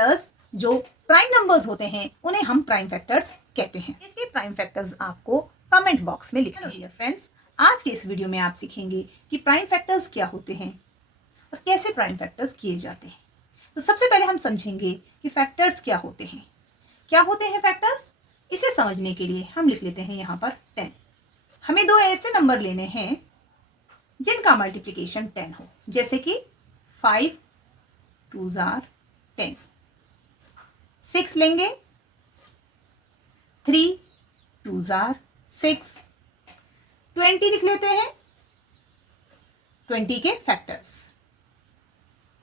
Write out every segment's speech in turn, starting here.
Factors जो prime numbers होते हैं उन्हें हम प्राइम फैक्टर्स कहते हैं। इसके प्राइम फैक्टर्स आपको कमेंट बॉक्स में लिखना है। फ्रेंड्स, आज के इस वीडियो में आप सीखेंगे कि प्राइम फैक्टर्स क्या होते हैं और कैसे प्राइम फैक्टर्स किए जाते हैं। तो सबसे पहले हम समझेंगे कि फैक्टर्स क्या होते हैं। क्या होते हैं फैक्टर्स? इसे समझने के लिए हम लिख लेते हैं यहाँ पर 10। हमें दो ऐसे नंबर लेने हैं जिनका मल्टीप्लिकेशन 10 हो, जैसे कि 5 2s are 10। 6 लेंगे, 3 2s are 6। 20 लिख लेते हैं, 20 के फैक्टर्स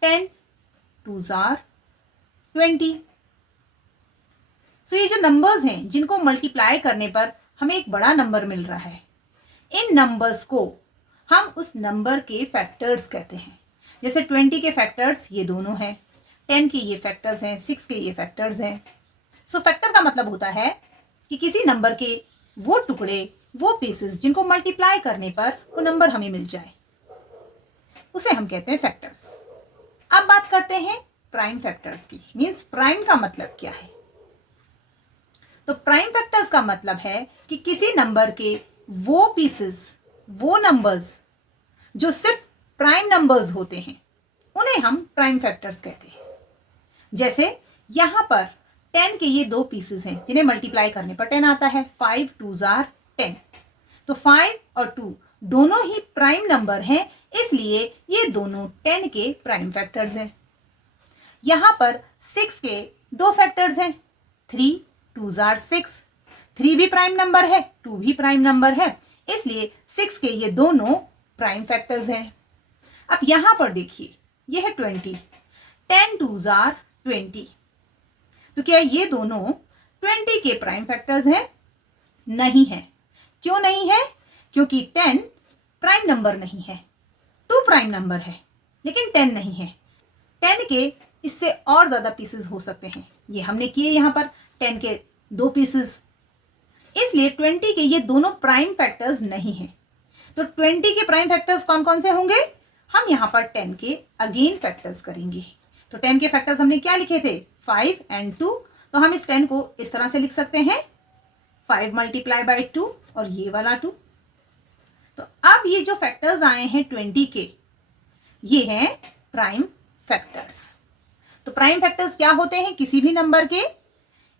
10 2s are 20। ये जो नंबर्स हैं जिनको मल्टीप्लाई करने पर हमें एक बड़ा नंबर मिल रहा है, इन नंबर्स को हम उस नंबर के फैक्टर्स कहते हैं। जैसे 20 के फैक्टर्स ये दोनों हैं, 10 के ये फैक्टर्स हैं, 6 के ये फैक्टर्स हैं। फैक्टर का मतलब होता है कि किसी नंबर के वो टुकड़े, वो पीसेस जिनको मल्टीप्लाई करने पर वो नंबर हमें मिल जाए, उसे हम कहते हैं फैक्टर्स। अब बात करते हैं प्राइम फैक्टर्स की। मींस प्राइम का मतलब क्या है? तो प्राइम फैक्टर्स का मतलब है कि किसी नंबर के वो पीसेस, वो नंबर्स जो सिर्फ प्राइम नंबर्स होते हैं उन्हें हम प्राइम फैक्टर्स कहते हैं। जैसे यहां पर 10 के ये दो पीसेस हैं जिन्हें मल्टीप्लाई करने पर 10 आता है। 5 2s are 10। तो 5 और 2 दोनों ही प्राइम नंबर हैं, इसलिए ये दोनों 10 के प्राइम फैक्टर्स हैं। यहां पर 6 के दो फैक्टर्स हैं, 3 2s are 6। 3 भी प्राइम नंबर है, 2 भी प्राइम नंबर है, इसलिए 6 के ये दोनों प्राइम फैक्टर्स हैं। अब यहां पर देखिए, ये है 20। 10 2s are 20। तो क्या ये दोनों 20 के प्राइम फैक्टर्स हैं? नहीं है। क्यों नहीं है? क्योंकि 10 प्राइम नंबर नहीं है। 2 प्राइम नंबर है लेकिन 10 नहीं है। 10 के इससे और ज्यादा पीसेस हो सकते हैं। ये हमने किए यहां पर 10 के दो पीसेस, इसलिए 20 के ये दोनों प्राइम फैक्टर्स नहीं हैं। तो 20 के प्राइम फैक्टर्स कौन कौन से होंगे? हम यहां पर 10 के अगेन फैक्टर्स करेंगे। तो 10 के फैक्टर्स हमने क्या लिखे थे? 5 and 2। तो हम इस 10 को इस तरह से लिख सकते हैं, 5 मल्टीप्लाई बाई 2 और ये वाला 2। तो अब ये जो फैक्टर्स आए हैं 20 के, ये हैं प्राइम फैक्टर्स। तो प्राइम फैक्टर्स क्या होते हैं? किसी भी नंबर के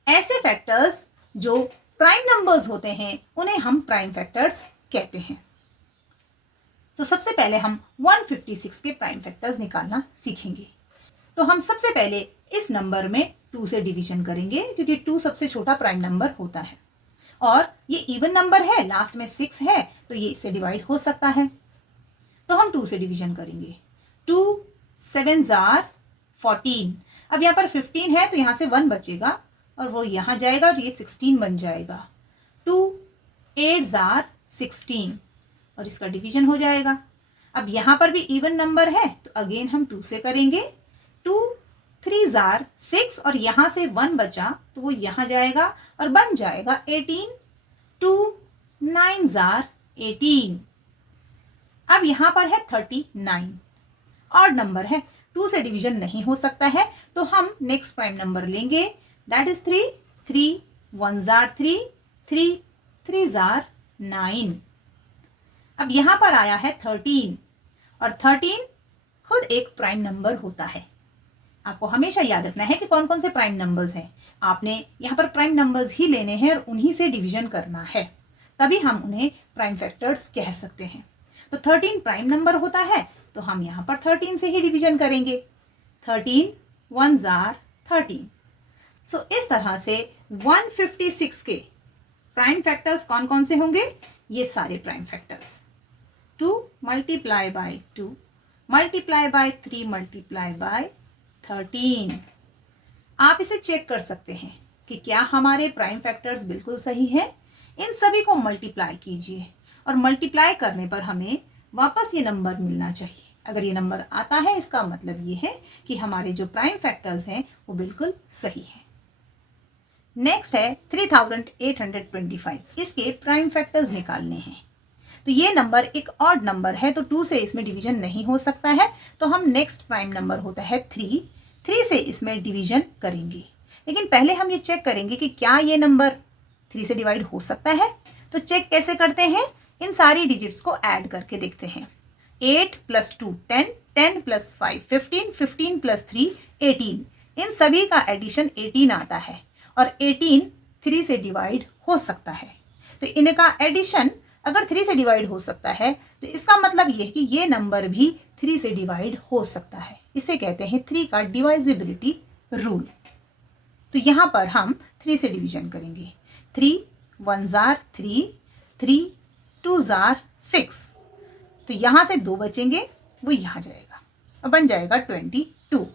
ऐसे फैक्टर्स जो प्राइम नंबर्स होते हैं उन्हें हम प्राइम फैक्टर्स कहते हैं। तो सबसे पहले हम 156 के प्राइम फैक्टर्स निकालना सीखेंगे। तो हम सबसे पहले इस नंबर में 2 से डिवीजन करेंगे, क्योंकि 2 सबसे छोटा प्राइम नंबर होता है और ये इवन नंबर है, लास्ट में 6 है, तो ये इससे डिवाइड हो सकता है। तो हम 2 से डिवीजन करेंगे। 2 7s are 14। अब यहाँ पर 15 है तो यहाँ से 1 बचेगा और वो यहाँ जाएगा और ये 16 बन जाएगा। 2 8s are 16 और इसका डिवीजन हो जाएगा। अब यहाँ पर भी इवन नंबर है तो अगेन हम 2 से करेंगे। 2 3s are 6 और यहाँ से 1 बचा तो वो यहाँ जाएगा और बन जाएगा 18। 2 9s are 18। अब यहाँ पर है 39, ऑड नंबर है, 2 से डिवीजन नहीं हो सकता है, तो हम नेक्स्ट प्राइम नंबर लेंगे, that is 3। 3 1s are 3, 3 3s are 9। अब यहां पर आया है 13 और 13 खुद एक प्राइम नंबर होता है। आपको हमेशा याद रखना है कि कौन कौन से प्राइम नंबर्स हैं। आपने यहां पर प्राइम नंबर्स ही लेने हैं और उन्हीं से डिवीजन करना है, तभी हम उन्हें प्राइम फैक्टर्स कह सकते हैं। तो 13 प्राइम नंबर होता है, तो हम यहां पर 13 से ही डिवीजन करेंगे। 13 1s are 13। इस तरह से 156 के प्राइम फैक्टर्स कौन कौन से होंगे? ये सारे prime factors. 2 multiply by 2 multiply by 3 multiply by 13। आप इसे चेक कर सकते हैं कि क्या हमारे प्राइम फैक्टर्स बिल्कुल सही है। इन सभी को मल्टीप्लाई कीजिए और मल्टीप्लाई करने पर हमें वापस ये नंबर मिलना चाहिए। अगर ये नंबर आता है, इसका मतलब ये है कि हमारे जो प्राइम फैक्टर्स हैं वो बिल्कुल सही है। नेक्स्ट है 3825। इसके प्राइम फैक्टर्स निकालने हैं। तो ये नंबर एक ऑड नंबर है, तो 2 से इसमें डिवीजन नहीं हो सकता है, तो हम नेक्स्ट प्राइम नंबर होता है 3। 3 से इसमें डिवीजन करेंगे। लेकिन पहले हम ये चेक करेंगे कि क्या ये नंबर 3 से डिवाइड हो सकता है। तो चेक कैसे करते हैं, इन सारी डिजिट्स को ऐड करके देखते हैं। 8 + 2 10, 10 + 5 15, 15 + 3 18। इन सभी का एडिशन 18 आता है और 18 3 से डिवाइड हो सकता है। तो इनका एडिशन अगर 3 से डिवाइड हो सकता है तो इसका मतलब ये है कि ये नंबर भी 3 से डिवाइड हो सकता है। इसे कहते हैं 3 का डिवाइजिबिलिटी रूल। तो यहाँ पर हम 3 से डिवीजन करेंगे। 3 1s are 3, 3 2s are 6। तो यहाँ से 2 बचेंगे, वो यहाँ जाएगा और बन जाएगा 22।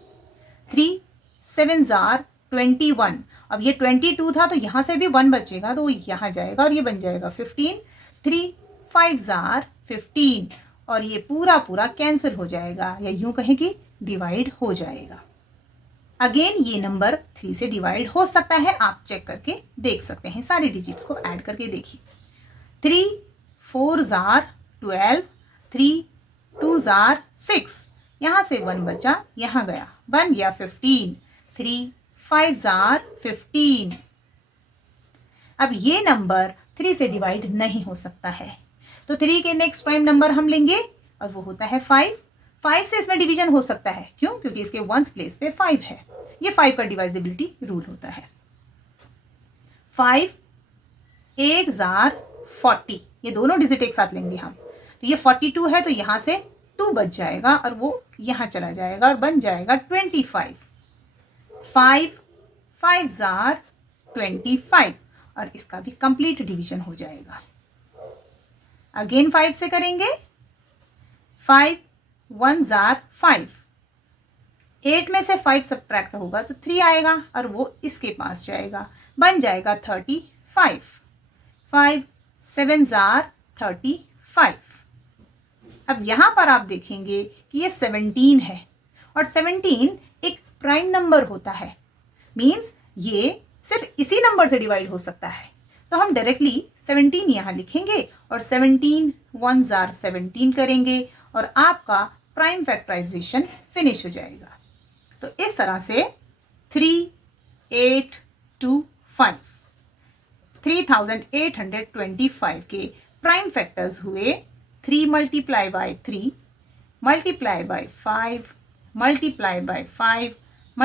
3 7s are 21। अब ये 22 था तो यहाँ से भी 1 बचेगा तो वो यहाँ जाएगा और ये बन जाएगा 15। 3 5s are 15 और ये पूरा पूरा कैंसिल हो जाएगा या यूं कहें कि डिवाइड हो जाएगा। अगेन ये नंबर 3 से डिवाइड हो सकता है, आप चेक करके देख सकते हैं। सारी डिजिट्स को ऐड करके देखिए। 3 4s are 12, 3 2s are 6। यहाँ से 1 बचा, यहाँ गया, बन गया 15। 3 5s are 15। अब ये नंबर 3 से डिवाइड नहीं हो सकता है तो 3 के नेक्स्ट प्राइम नंबर हम लेंगे और वो होता है 5। 5 से इसमें डिवीजन हो सकता है, क्यों? क्योंकि इसके वंस प्लेस पे 5 है। ये 5 का डिवाइजिबिलिटी रूल होता है। 5 8s are 40। ये दोनों डिजिट एक साथ लेंगे हम, तो ये 42 है तो यहाँ से 2 बच जाएगा और वो यहाँ चला जाएगा और बन जाएगा 25। 5 5s are 25 और इसका भी कंप्लीट डिवीजन हो जाएगा। अगेन 5 से करेंगे। 5 1s are 5। 8 में से 5 सब्ट्रैक्ट होगा तो 3 आएगा और वो इसके पास जाएगा, बन जाएगा 35। 5 7s are 35। अब यहाँ पर आप देखेंगे कि ये 17 है और 17 एक प्राइम नंबर होता है, मीन्स ये सिर्फ इसी नंबर से डिवाइड हो सकता है। तो हम डायरेक्टली 17 यहाँ लिखेंगे और 17 1s are 17 करेंगे और आपका प्राइम फैक्टराइजेशन फिनिश हो जाएगा। तो इस तरह से 3 8 2 5 3825 के प्राइम फैक्टर्स हुए। 3 × 3 × 5 × 5 ×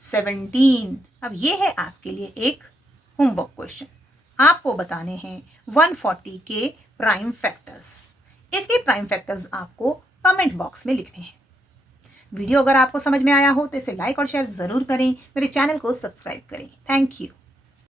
17। अब ये है आपके लिए एक होमवर्क क्वेश्चन। आपको बताने हैं 140 के प्राइम फैक्टर्स। इसके प्राइम फैक्टर्स आपको कमेंट बॉक्स में लिखने हैं। वीडियो अगर आपको समझ में आया हो तो इसे लाइक और शेयर ज़रूर करें, मेरे चैनल को सब्सक्राइब करें। Thank you.